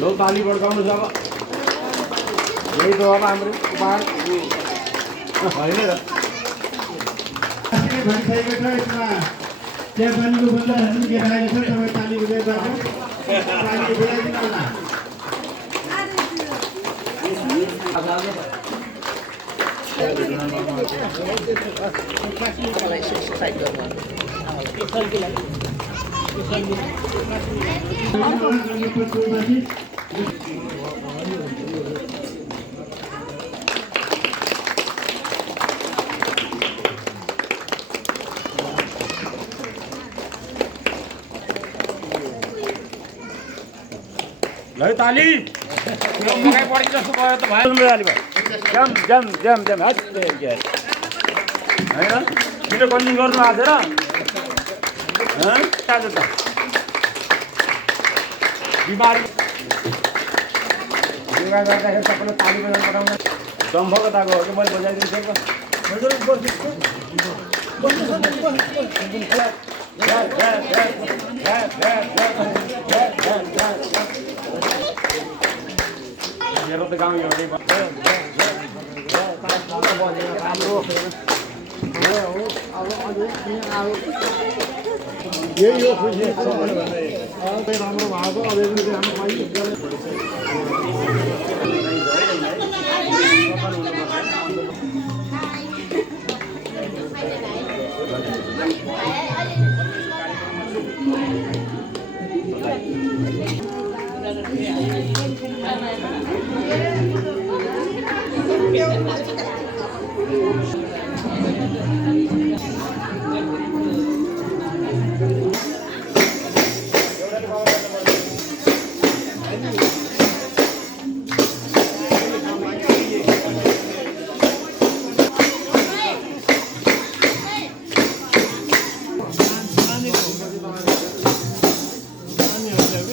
लो ताली बढ्काउनुहोस् अब यही त अब हाम्रो उपहार होइन र भनिसकेको छ यसमा चियापानीको बन्दोबस्त के राखेको छ तपाईँ पानी बुझाइबाट पानी बुझाइदिनु होला ल ताली मकै पढ्छ जस्तो भयो त भयो ताली भयो जम जम जम जम हट होइन छिटो कन्टिन्यू गर्नु आज र आज त बिमारी योगा गर्दाखेरि सबैले ताली बजाउनु पठाउनु दम्भकताको हो कि मैले बजाइदिन्छु मेरो त गाउँ यो यही हो खुसी राम्रो भएको अब